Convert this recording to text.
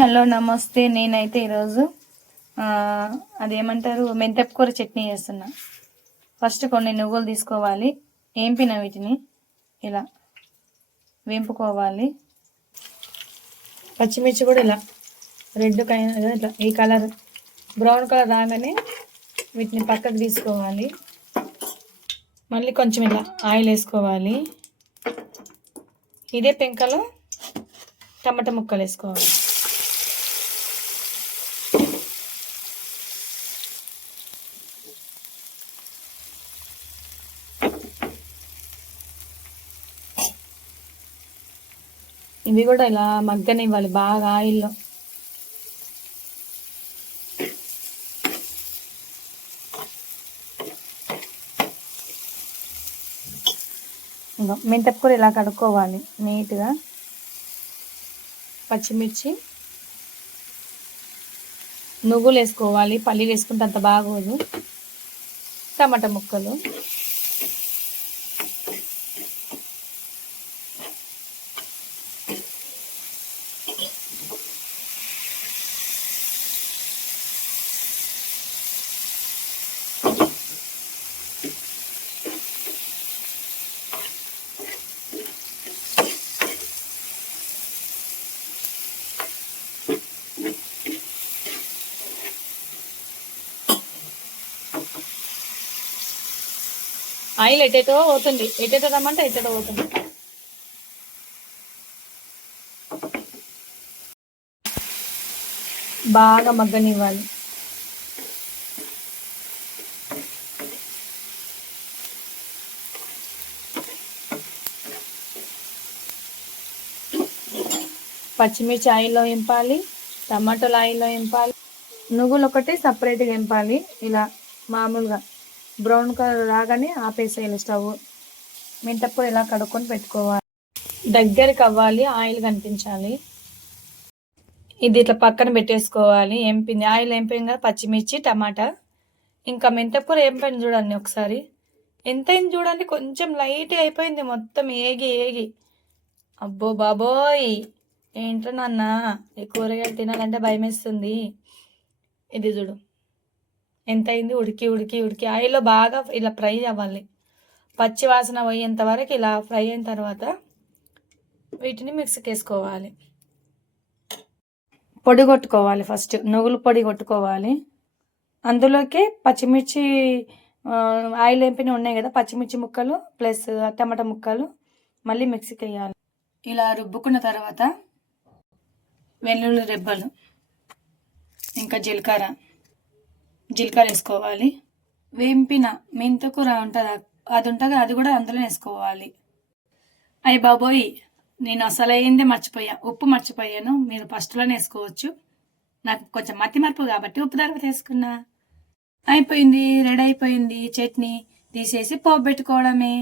Hello నమస్తే. నేనైతే ఈరోజు అదేమంటారు మెంతపు కూర చట్నీ చేస్తున్నా. ఫస్ట్ కొన్ని నువ్వులు తీసుకోవాలి, ఏంపిన వీటిని ఇలా వేంపుకోవాలి. పచ్చిమిర్చి కూడా ఇలా రెడ్ ఇట్లా ఈ కలర్ బ్రౌన్ కలర్ రాగానే వీటిని పక్కకు తీసుకోవాలి. మళ్ళీ కొంచెం ఇలా ఆయిల్ వేసుకోవాలి. ఇదే పెంకలో టమాటా ముక్కలు వేసుకోవాలి. ఇవి కూడా ఇలా మగ్గనివ్వాలి బాగా ఆయిల్లో. మెంతపు కూర ఇలా కడుక్కోవాలి నీట్గా. పచ్చిమిర్చి, నువ్వులు వేసుకోవాలి, పల్లీలు వేసుకుంటే అంత బాగోదు. టమాటా ముక్కలు, ఆయిల్ ఎటేటో పోతుంది, ఎటేటో రమ్మంటే ఎటేటో పోతుంది. బాగా మగ్గనివ్వాలి. పచ్చిమిర్చి ఆయిల్లో వేంపాలి, టమాటోలు ఆయిల్లో వేంపాలి, నువ్వులు ఒకటి సపరేట్గా వేంపాలి. ఇలా మామూలుగా బ్రౌన్ కలర్ రాగానే ఆపేసేయాలి స్టవ్. మెంతపు ఇలా కడుక్కొని పెట్టుకోవాలి. దగ్గరికి అవ్వాలి, ఆయిల్ కనిపించాలి. ఇది ఇట్లా పక్కన పెట్టేసుకోవాలి. ఏంపింది ఆయిల్ ఏంపింది కదా, పచ్చిమిర్చి టమాటా ఇంకా మెంతపు ఏంపైంది చూడండి ఒకసారి. ఎంతైంది చూడండి, కొంచెం లైట్గా అయిపోయింది మొత్తం ఏగి ఏగి. అబ్బో బాబోయ్, ఏంటో నాన్న ఈ కూరగాయలు తినాలంటే భయం వేస్తుంది. ఇది చూడు ఎంత అయింది, ఉడికి ఉడికి ఉడికి ఆయిల్లో బాగా ఇలా ఫ్రై అవ్వాలి. పచ్చి వాసన పోయేంత వరకు ఇలా ఫ్రై అయిన తర్వాత వీటిని మిక్సీకి వేసుకోవాలి. పొడి కొట్టుకోవాలి. ఫస్ట్ నువ్వులు పొడి కొట్టుకోవాలి. అందులోకి పచ్చిమిర్చి ఆయిల్ వేపినవి ఉన్నాయి కదా, పచ్చిమిర్చి ముక్కలు ప్లస్ టమాటా ముక్కలు మళ్ళీ మిక్సీకి వేయాలి. ఇలా రుబ్బుకున్న తర్వాత వెల్లుల్లి రెబ్బలు ఇంకా జీలకర్ర వేసుకోవాలి. వేంపిన మెంతికూర ఉంటుంది, అది ఉంటుంది, అది కూడా అందులో వేసుకోవాలి. అయ్యి బాబోయ్, నేను అసలు అయిందే మర్చిపోయా, ఉప్పు మర్చిపోయాను. మీరు ఫస్ట్లోనే వేసుకోవచ్చు. నాకు కొంచెం మతిమరుపు కాబట్టి ఉప్పు తర్వాత వేసుకున్నా. అయిపోయింది, రెడీ అయిపోయింది చట్నీ. తీసేసి పోపు పెట్టుకోవడమే.